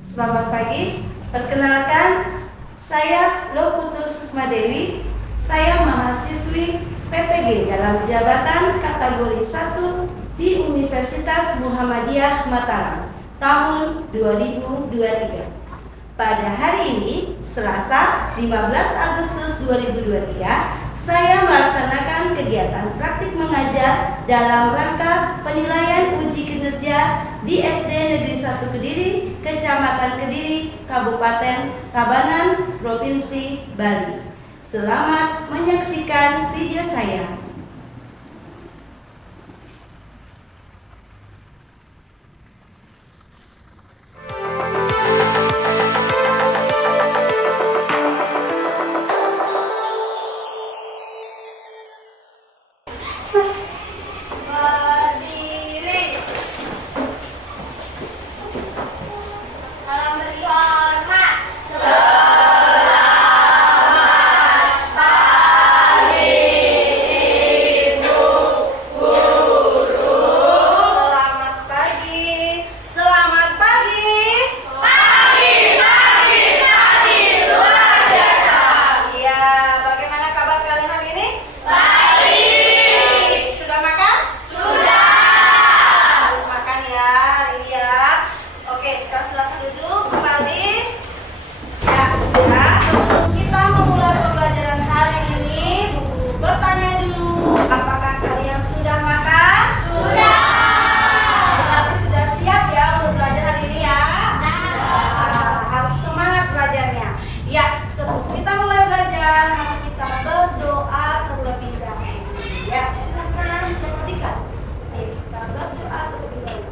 Selamat pagi, perkenalkan saya Loputu Sukmadewi. Saya mahasiswi PPG dalam jabatan kategori 1 di Universitas Muhammadiyah Mataram tahun 2023. Pada hari ini, Selasa 15 Agustus 2023, saya melaksanakan kegiatan praktik mengajar dalam rangka penilaian uji kinerja di SD Negeri 1 Kediri, Kecamatan Kediri, Kabupaten Tabanan, Provinsi Bali. Selamat menyaksikan video saya. Berdiri. Salam beri hormat. Selamat pagi, Ibu Guru. Selamat pagi. Selamat pagi. Pagi luar biasa. Ya, bagaimana kabar kalian hari ini? Baik. Sudah makan? Sudah. Harus makan ya hari ini ya. Oke, sekarang silakan duduk kembali. Ya, sebelum kita memulai pembelajaran hari ini, Bu Guru bertanya dulu, apakah kalian sudah makan? Sudah. Berarti sudah siap ya untuk belajar hari ini ya? Harus semangat belajarnya. Ya, sebelum kita mulai belajar, mari kita berdoa terlebih dahulu. Ya, silakan sepertikan. Ayo kita berdoa terlebih dahulu.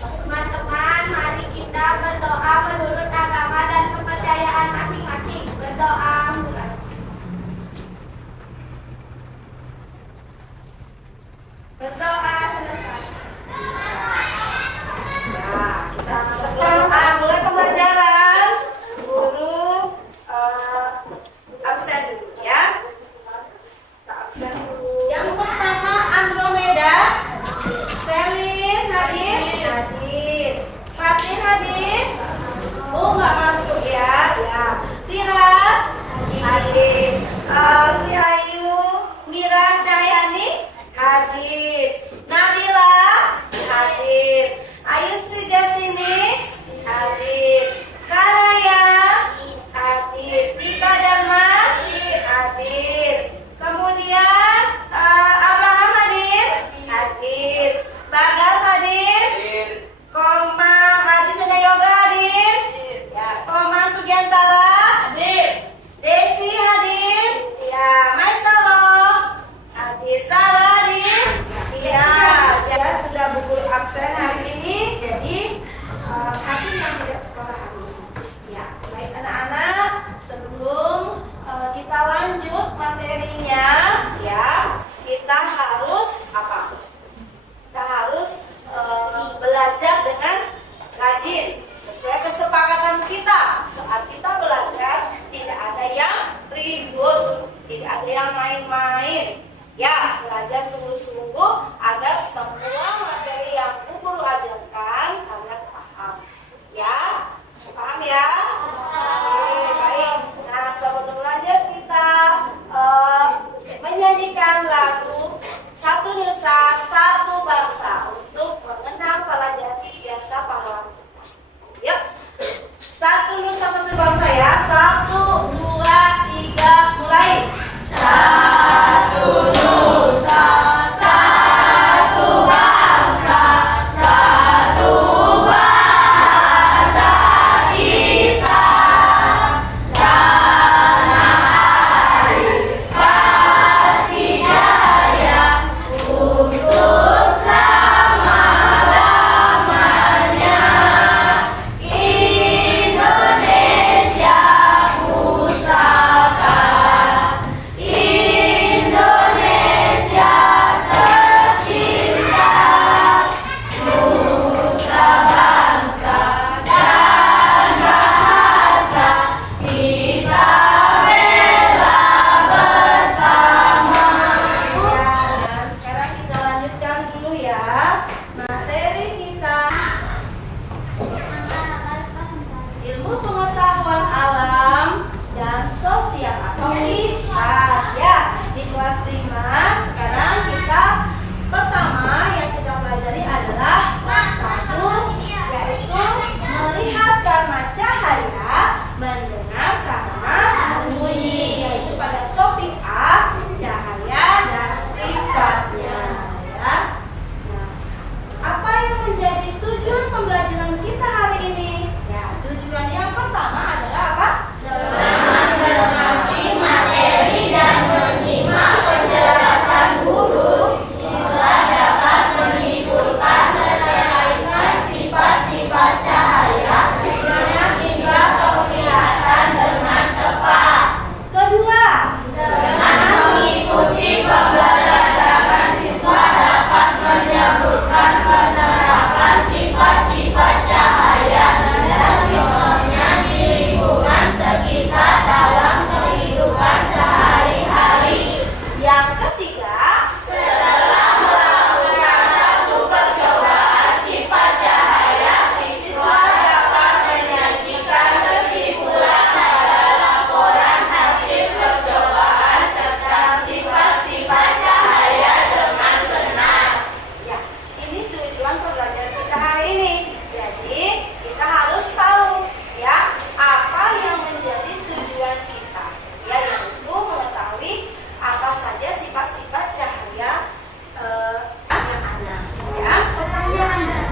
Teman-teman, mari kita berdoa menurut agama dan kepercayaan masing-masing. Berdoa mulai. Berdoa selesai. Nah, kita sebelum mulai pembelajaran, guru absen dulu ya. Kita absen dulu. Yang pertama Andromeda, Selin hadir, hadir. Fatin hadir. Oh, nggak masuk ya, ya. Firas hadir. Cihayu, Mira Cahyani hadir. Nabila hadir. Ayustri Justinis hadir. Karaya hadir. Tika Dharma hadir. Kemudian Abraham hadir. Hadir. Bagas hadir. Komang Adisena Yoga hadir. Ya, Komang Sugiantara hadir. Desi hadir. Ya, Maisaro hadir. Sarah hadir. Ya, jadi sudah Bu Guru absen hari ini, jadi hakim yang tidak sekolah hari ini. Ya, baik anak-anak, sebelum kita lanjut materinya, ya, kita harus apa? Kita harus belajar dengan rajin sesuai kesepakatan kita. Saat kita belajar tidak ada yang ribut, tidak ada yang main-main. Ya, belajar sungguh-sungguh agar semua materi yang Bu Guru ajarkan kalian paham. Ya, paham ya? Oke, baik. Nah, Nusa satu bangsa ya. 1, 2, 3, mulai. Satu nusa, satu bangsa, satu bahasa kita. Tanah air pasti jaya untuk selama-lamanya. Indonesia pusaka, Indonesia tercinta, nusa bangsa dan bahasa kita bela bersama. Dan sekarang kita lanjutkan dulu ya materi kita. Ilmu pengetahuan alam dan sosial atau IPAS ya. Di kelas 5 sekarang kita pertama yang kita pelajari adalah bab 1, yaitu melihat karena cahaya, mendengar karena bunyi, yaitu pada topik A, cahaya dan sifatnya ya. Nah, apa yang menjadi tujuan pembelajaran kita hari ini? Ya, tujuan yang pertama adalah apa? Mengerti materi dan menyimak penjelasan guru, siswa dapat menyimpulkan menerangkan sifat-sifat cahaya dengan indera penglihatan dengan tepat. Kedua, dengan mengikuti pembelajaran siswa dapat menyebutkan penerapan sifat-sifat cahaya dan contohnya di lingkungan sekitar dalam kehidupan sehari-hari. Yang ketiga, setelah melakukan satu percobaan sifat cahaya, siswa dapat menyajikan kesimpulan pada laporan hasil percobaan tentang sifat-sifat cahaya dengan benar. Ya, ini tujuan pembelajaran kita hari ini. Jadi, kita harus tahu ya apa yang menjadi tujuan kita. Ya, yaitu mengetahui apa saja sifat-sifat cahaya anak-anak. Ya, pertanyaannya.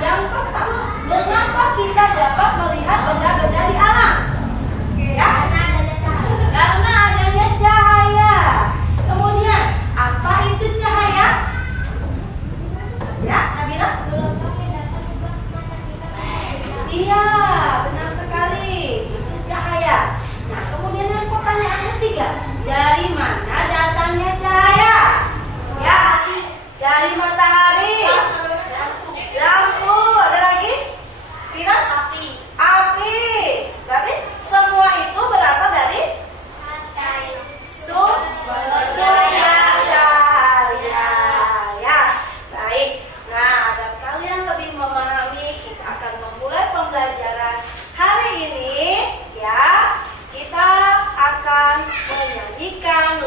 Yang pertama, mengapa kita dapat melihat benda-benda di alam? Ya, karena adanya cahaya. Kemudian, apa itu cahaya? Ya, Nabila? Iya, benar sekali. Itu cahaya. Nah, kemudian yang pertanyaan ketiga, dari mana datangnya cahaya? Ya, dari matahari, lampu, ada lagi? Virus? Api. Berarti semua itu berasal dari sumber cahaya. Ya, baik. Nah, agar kalian lebih memahami, kita akan memulai pembelajaran hari ini. Ya, kita akan menyanyikan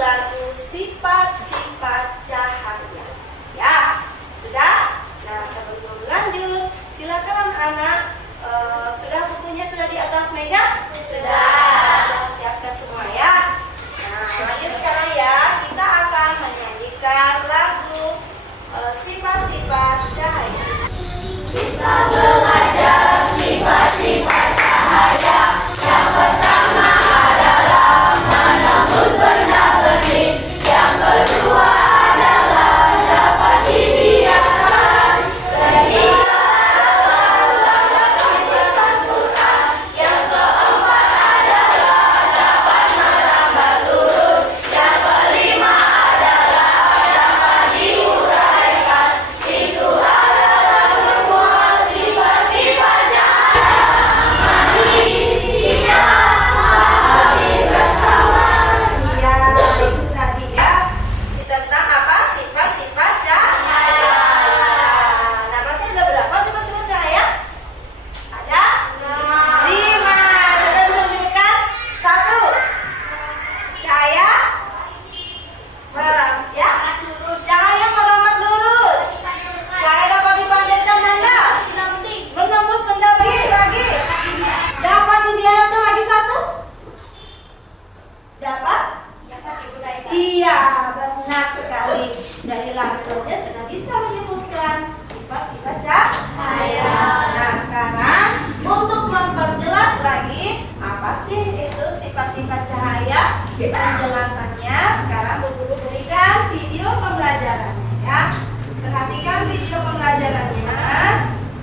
penjelasannya. Sekarang Bu Guru berikan video pembelajarannya ya. Perhatikan video pembelajarannya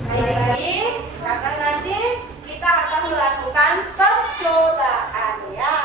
baik-baik, karena nanti kita akan melakukan percobaan ya.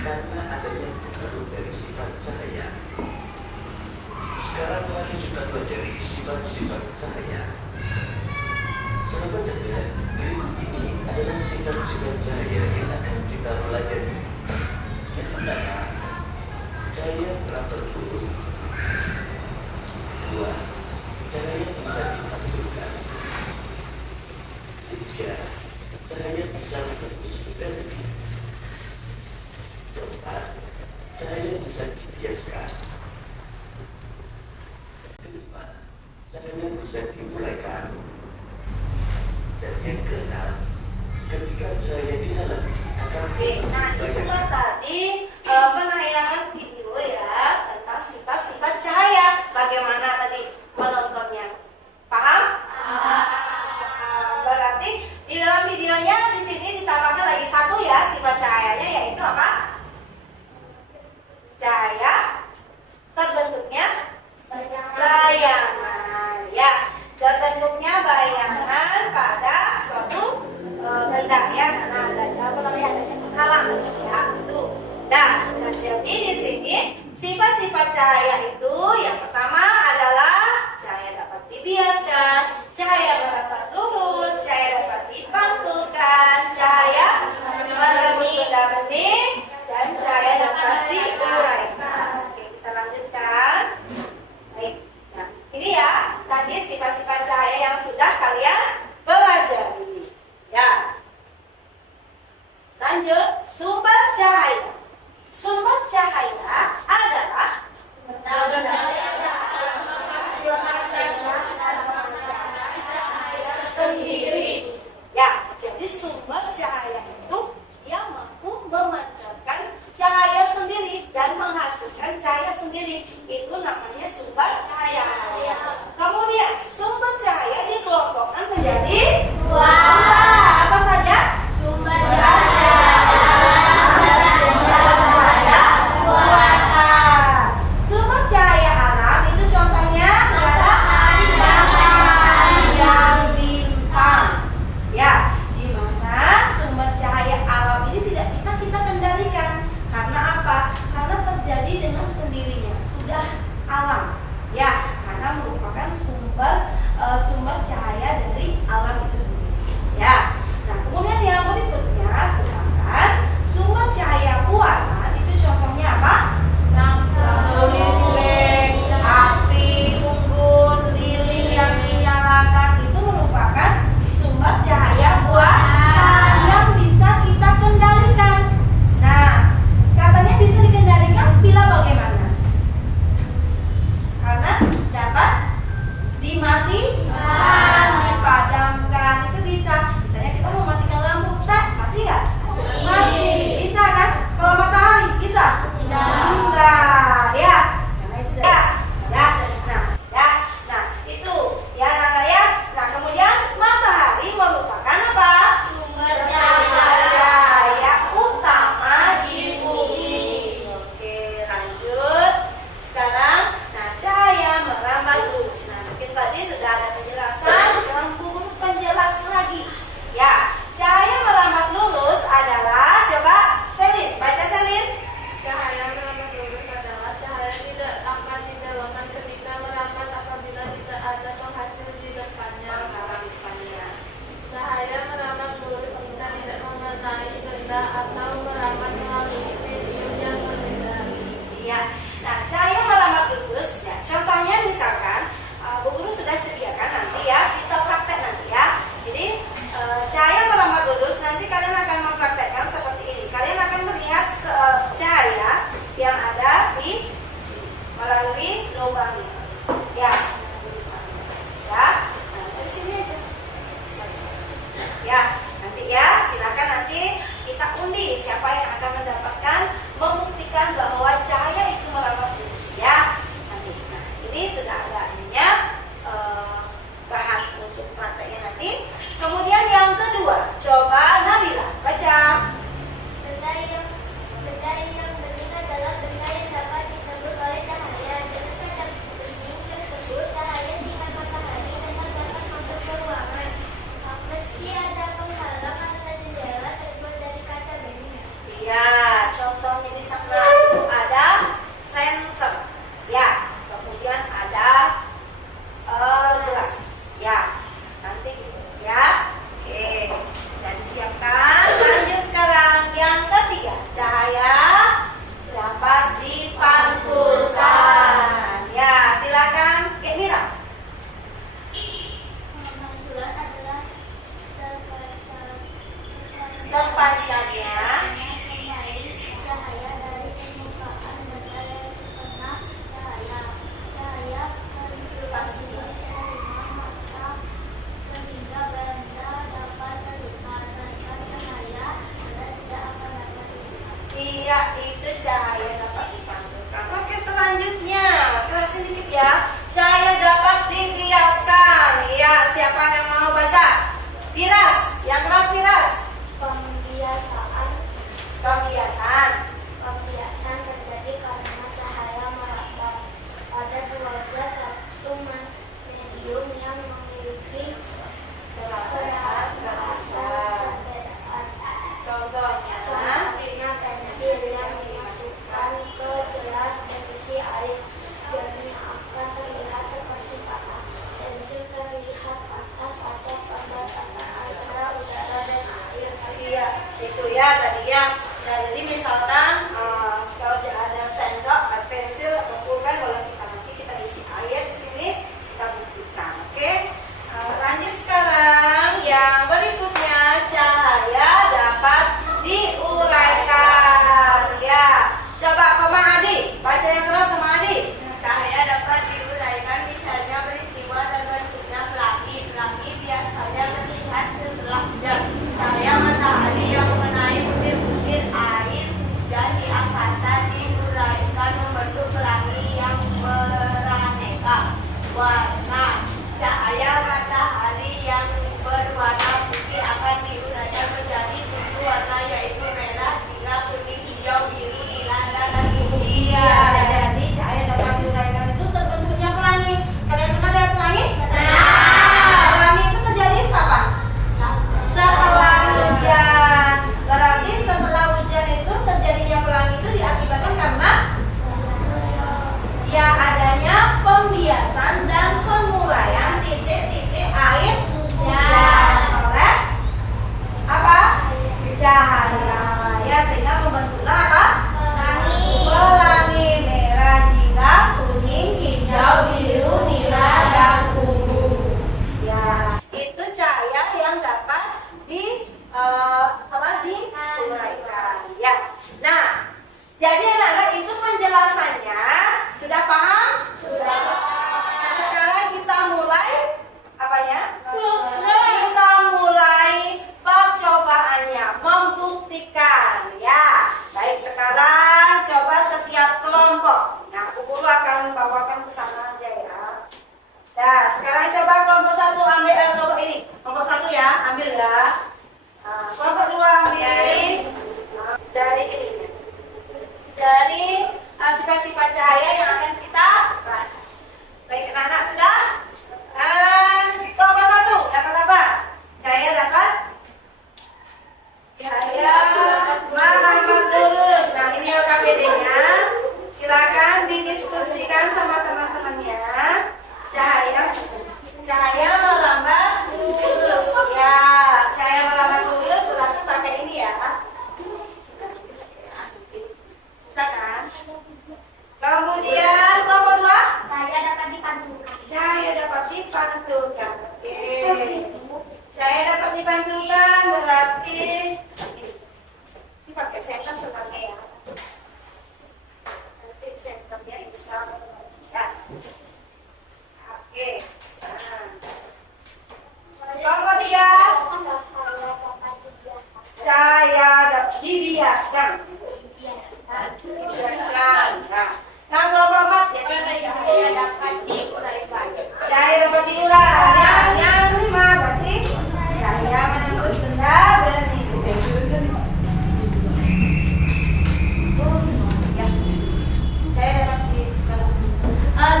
Karena adanya pengaruh dari sifat cahaya. Sekarang mari kita pelajari sifat-sifat cahaya. Sahabat cerdas, berikut ini adalah sifat-sifat cahaya yang akan kita pelajari. Yang pertama, cahaya beratur lurus. Dua, cahaya bisa dipantulkan. Tiga, cahaya bisa menembus udara. Keempat, cahaya bisa dibiaskan. Kelima, cahaya bisa dimulaikan. Dan yang keenam, ketika cahaya dihalangi akan Nah, itu kan tadi penayangan video ya tentang sifat-sifat cahaya. Bagaimana tadi menontonnya? Paham? Berarti di dalam videonya di sini ditambahkan lagi satu ya sifat cahayanya, yaitu apa? Cahaya terbentuknya bayangan ya, terbentuknya bayangan pada suatu benda ya, karena adanya penghalang ya itu. Nah, jadi di sini sifat-sifat cahaya itu yang pertama adalah cahaya dapat dibiaskan, cahaya dapat lurus, cahaya dapat dipantulkan, cahaya bening, dan cahaya dapat diuraikan. Oke, kita lanjutkan. Baik. Nah, ini ya tadi sifat-sifat cahaya yang sudah kalian pelajari. Ya. Lanjut, sumber cahaya. Sumber cahaya adalah sendiri. Ya, jadi sumber cahaya itu yang mampu memancarkan cahaya sendiri dan menghasilkan cahaya sendiri. Itu namanya sumber cahaya. Kemudian sumber cahaya dikelompokkan menjadi Firas, yang keras Firas. Pembiasaan. Pembiasaan. Pembiasaan terjadi karena cahaya merambat pada derajat satu medium yang memiliki perbedaan. Contohnya, Selanjutnya pensil yang dimasukkan ke gelas berisi air jernih akan terlihat seperti patah. Pensil terlihat panas atau padat antara udara dan air. iya itu ya tadi ya. Nah, jadi misalkan kalau ada sendok, pensil atau pulpen, boleh kita isi air di sini, kita buktikan. Oke. Lanjut sekarang yang berikutnya, cahaya dapat diuraikan. Ya, coba Komang Adi, baca yang keras sama Adi. Cahaya dapat diuraikan misalnya peristiwa dan bentuknya pelangi. Pelangi biasanya terlihat setelah hujan. Cahaya matahari yang mengenai butir-butir air hujan di angkasa diuraikan membentuk pelangi yang beraneka warna. Cahaya matahari yang berwarna putih akan diuraikan menjadi 7 warna, yaitu merah, biru, kuning, hijau, biru, nila, dan ungu. Iya, jadi cahaya dapat diuraikan itu terbentuknya pelangi. Kalian pernah lihat pelangi? Pelangi itu terjadi kapan? Setelah hujan. Berarti setelah hujan itu terjadinya pelangi itu diakibatkan karena ya adanya pembiasan dan penguraian titik-titik air hujan oleh apa? Cahaya. Ya, sehingga membentuklah apa? Pelangi merah, jingga, kuning, hijau, biru, nila, dan ungu. Ya, itu cahaya yang dapat diuraikan. Ya. Nah, jadi anak-anak itu penjelasannya sudah paham? Sudah. Sekarang kita mulai apanya? Kita mulai percobaannya, membuktikan. Ya, baik sekarang coba setiap kelompok. Nah, Bu Guru akan bawakan ke sana aja ya. Nah, sekarang coba kelompok 1 ambil kelompok ini. Kelompok 1 ya, ambil ya. Nah, kelompok 2 ambil dari ini. Dari sifat-sifat cahaya yang akan kita bahas. Baik, anak-anak sudah? Kelompok 1 dapat apa? Cahaya dapat? Cahaya melambat lurus. Nah, ini LKPD-nya. Silakan didiskusikan sama teman-temannya. Cahaya melambat lurus. Ya, cahaya melambat lurus berarti pakai ini ya. Silakan. Kemudian kelompok 2, Cahaya dapat dipantulkan. cahaya dapat dipantulkan. Oke. Cahaya dapat dipantulkan berarti ini pakai senter sebenarnya ya. Nanti senternya bisa ya. Oke. Nah. Kelompok 3, cahaya dapat dibiaskan. Dibiaskan. Nah, kelompok 4 ya. Cahaya dapat diuraikan. Cahaya dapat diuraikan. Yang 5 berarti cahaya menembus benda benih. Ya. Cahaya dapat menembus.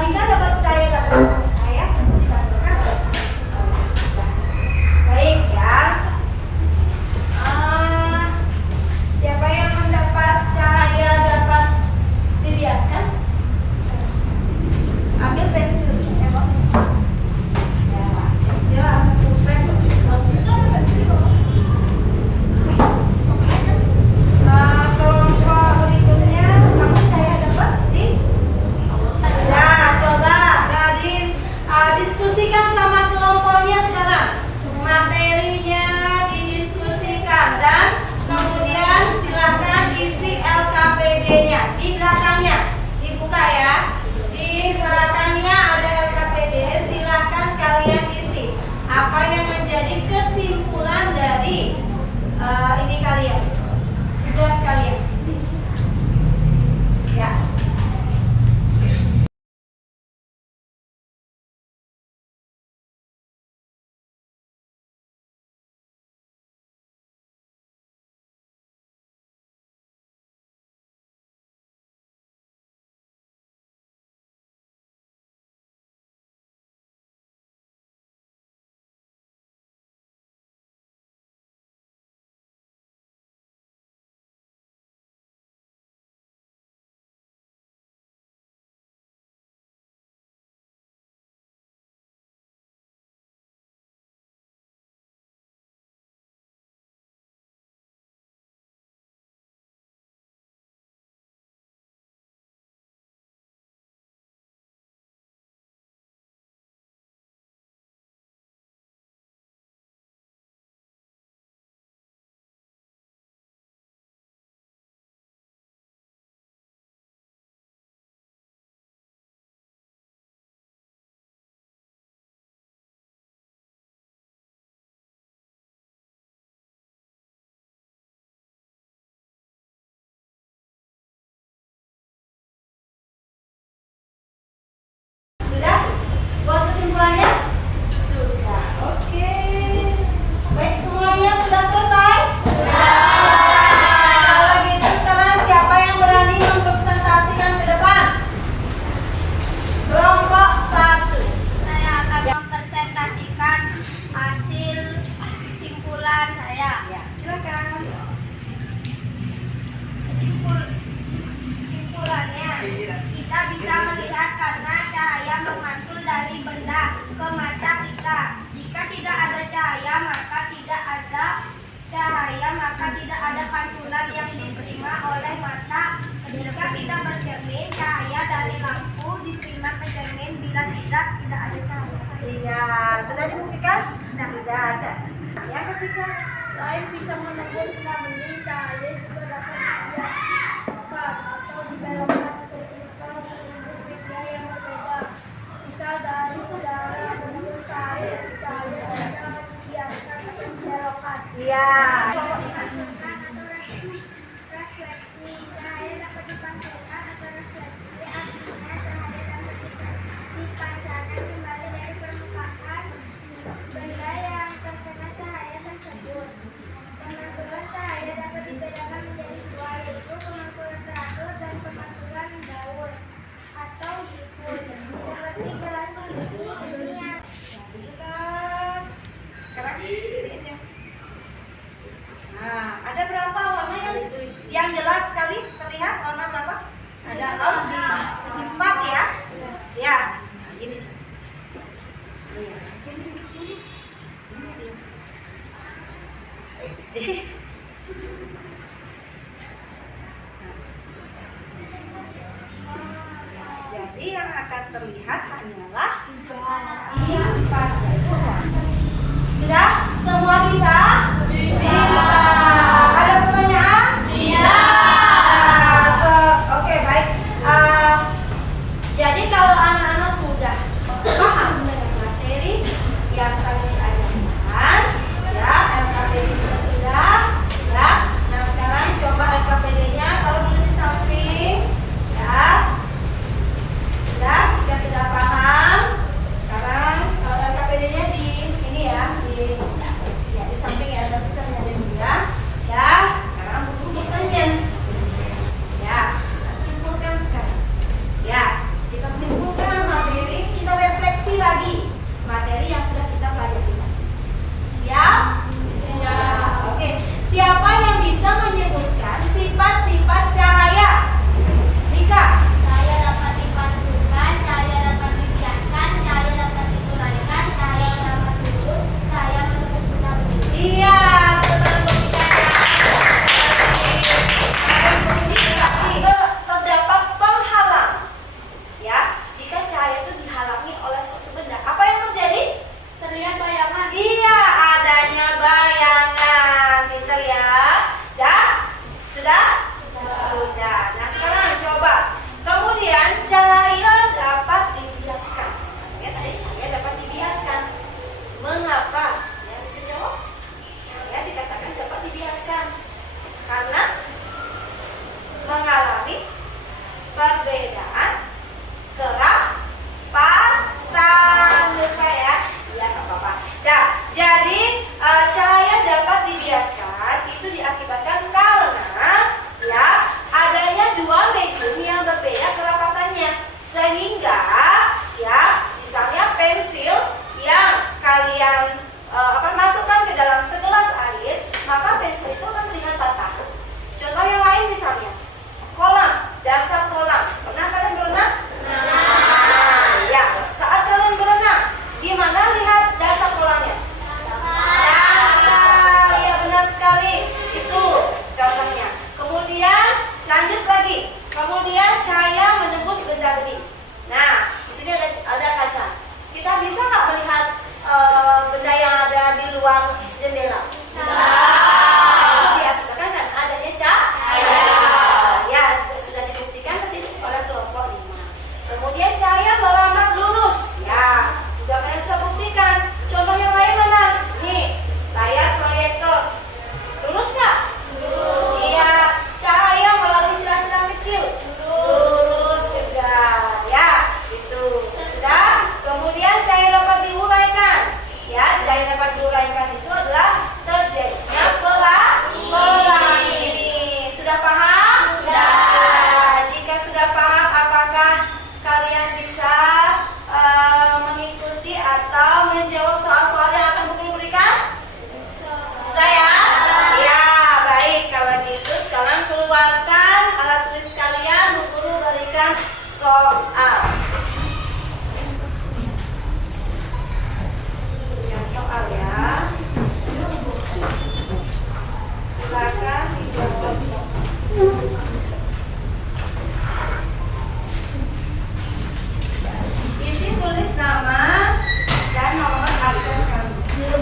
Dika dapat cahaya dipasangkan. Baik ya. Siapa yang mendapat cahaya dapat dibiaskan? Ambil pensil. benda ke mata kita. Jika tidak ada cahaya, maka tidak ada pantulan yang diterima oleh mata. Ketika kita bercermin, cahaya dari lampu diterima ke cermin. Bila tidak ada cahaya. Iya, sudah dibuktikan? Sudah. Yang ketiga, Selain bisa menegur benda bening, cahaya juga dapat dibiaskan atau dibelokkan untuk media yang berbeda. Misal dari udara menuju cahaya dapat dibiaskan atau dibelokkan. iya. Refleksi cahaya dapat dipantulkan atau refleksi, artinya cahaya dapat dipancarkan kembali dari permukaan benda yang terkena cahaya tersebut. Pemantulan cahaya dapat dibedakan menjadi dua, yaitu pemantulan teratur dan pemantulan daun atau difus. Seperti gelas ini yang Sekarang nah, ada berapa warna yang jelas sekali terlihat? Warna berapa? Ada 4 ya? Ya. Nah, gini. Iya. Jadi yang akan terlihat hanyalah ini 4 semua. Sudah? Semua bisa? Bisa. Ada pertanyaan? Tidak. Oke, baik. Jadi kalau anak-anak sudah paham dengan materi yang tadi diajarkan, ya, LKPD juga sudah, ya. Nah, sekarang coba LKPD-nya taruh dulu di samping, ya. Sudah? Jika sudah paham, sekarang kalau LKPD-nya di ini ya, di samping.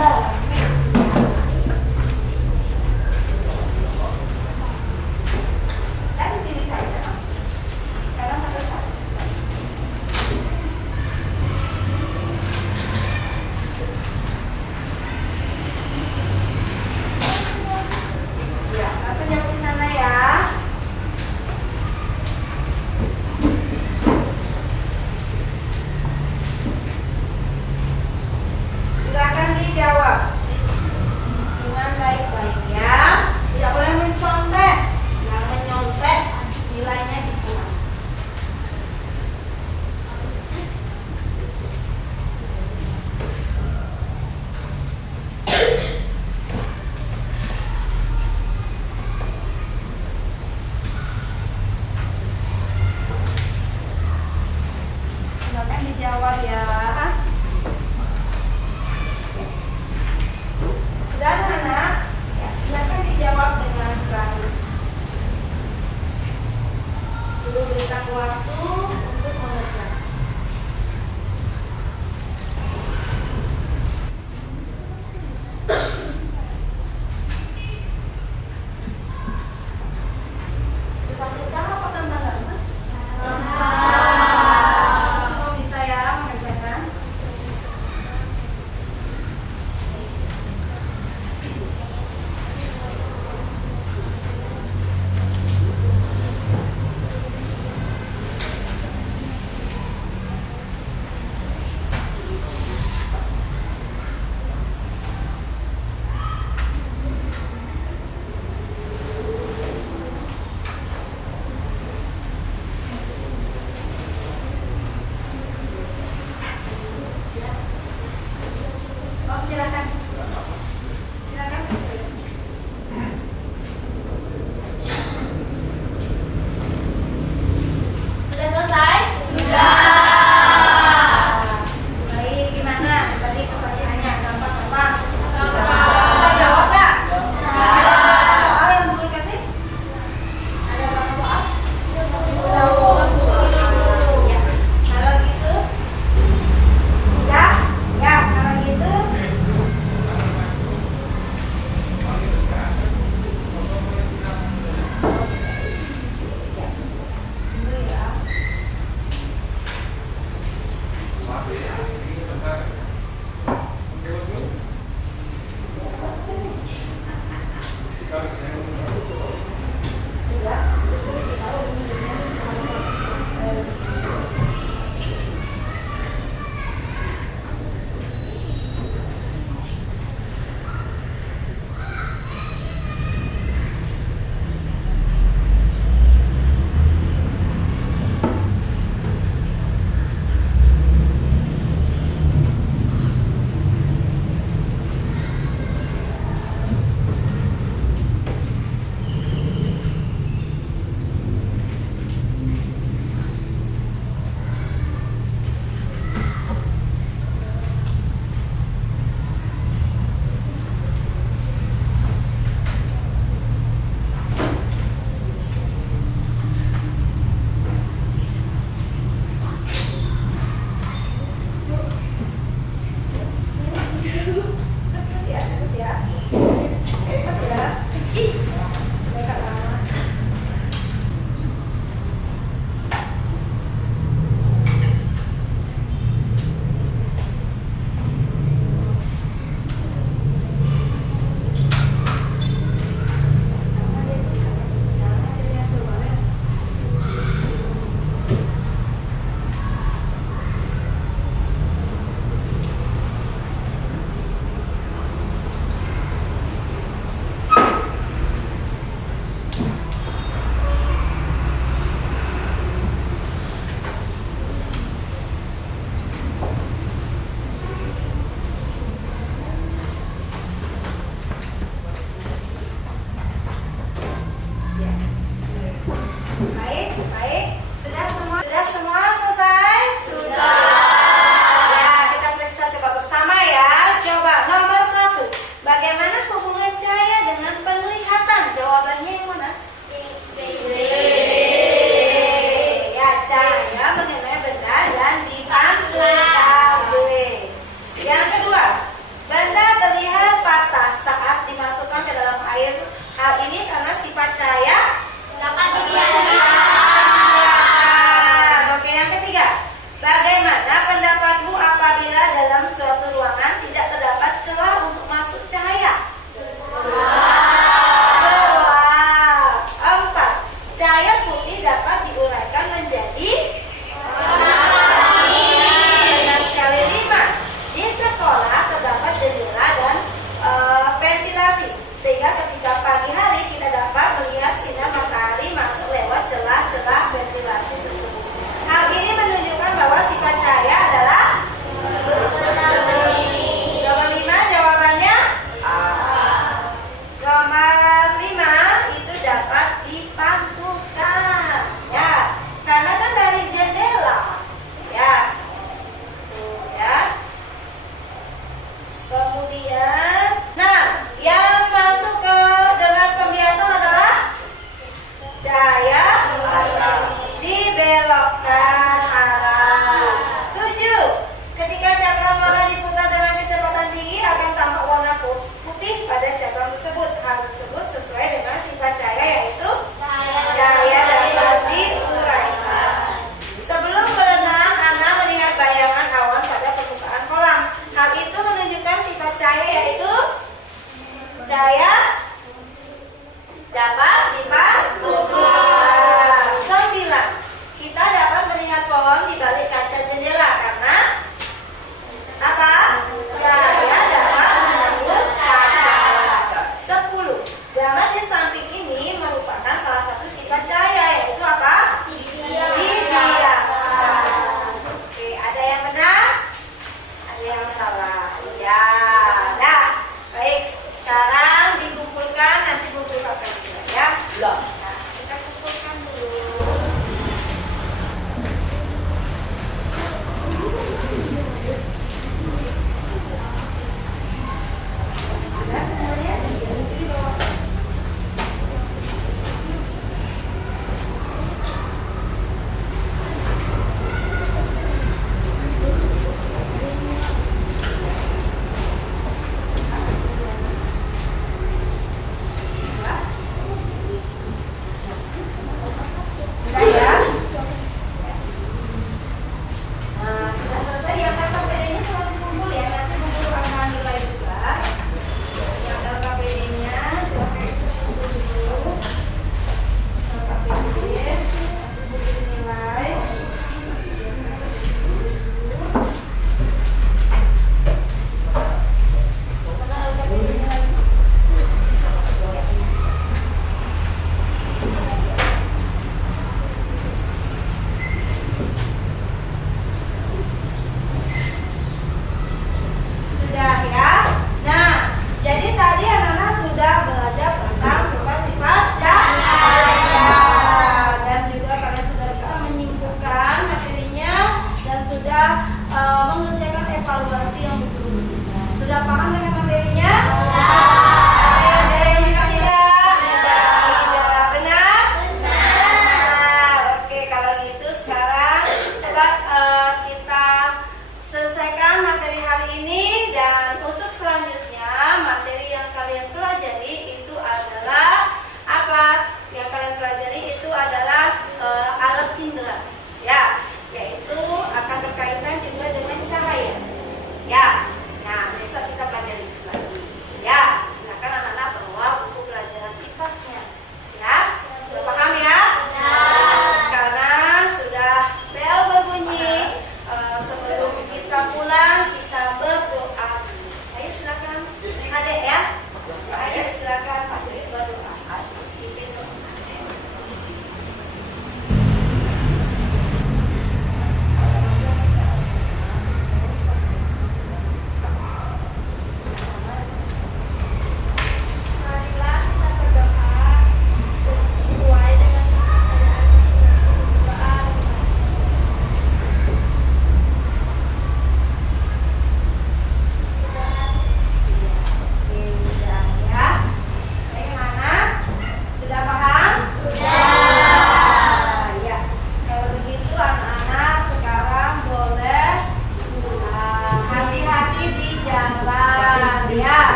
Dan di sini saja, karena sampai satu. Ya, langsung yang di sana ya. Silakan dijawab dengan baik-baik ya. Tidak boleh mencontek. Yang menyontek nilainya dikurang. Silakan dijawab ya. Sudah anak-anak? Ya, silakan dijawab dengan baik. Dulu berikan waktu untuk mengerjakan. Susah-susah apa gampang-gampang? Semua bisa ya mengerjakan. Oh, silakan. Silakan. Sudah selesai? Sudah. Baik, gimana? Tadi pertanyaannya gampang-gampang. Bisa jawab nggak? Ada soal yang belum kasih? Ada berapa soal? 10. Ya. Kalau gitu, sudah? Ya, kalau gitu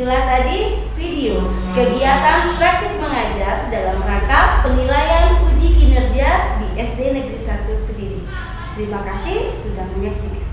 Itulah tadi video kegiatan praktik mengajar dalam rangka penilaian uji kinerja di SD Negeri 1 Kediri. Terima kasih sudah menyaksikan.